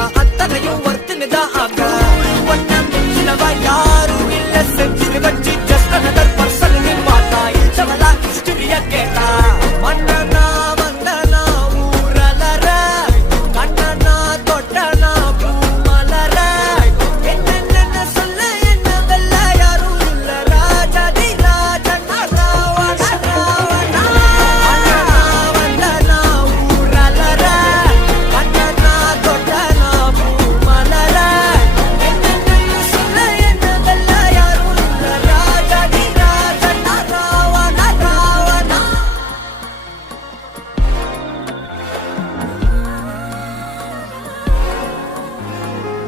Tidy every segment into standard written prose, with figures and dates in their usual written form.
பார்த்தா அத்தனையும் ஒருத்தனுதான் ஆக ஒன்னம் சிலவா யாரும் இல்ல செஞ்சு வச்சு ஜஸ்ட் அனதர் பர்சன் பார்த்தா இச்சவளா ஹிஸ்டரிய கேட்டா மன்னனா வந்தனா ஊரலர கண்ணனா தொட்டனா பூமலர என்ன சொல்ல என்ன வெல்ல யாரும் இல்ல ராஜாதி ராஜன் ராவண ராவணா வந்தனா ஊரலர கண்ணனா தொட்டனா பூமலர என்ன சொல்ல என்ன வெல்ல யாரும் இல்ல ராஜாதி ராஜன் ராவண ராவணா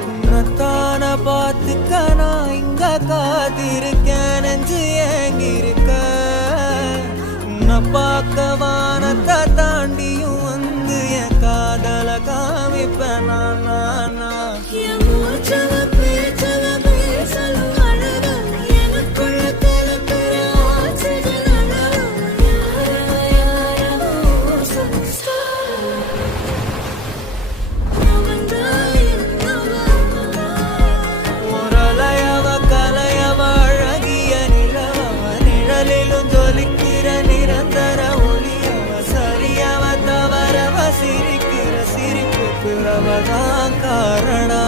உன்னத்தான பார்த்துக்க நான் இங்க காத்திருக்கேன் நெஞ்சு ஏங்கிருக்க உன்னை பார்க்க வானத்தை தாண்டியும் வந்து என் காதல காமிப்பேன் நான் என் மூச்சவ பேச்சவ பேசலும் அழகா எனக்குள்ள கலக்கிற ஆக்சிஜன் அளவு யாரோ superstar அவன்தா என்னவா முரளையவ கலையவ அழகிய நிலவவ நிழலிலும் ஜொலிக்கிற நிரந்தர ஒளியவ சரியவ தவறவ சிரிக்கிற சிரிப்புக்கு அவதான் காரணம்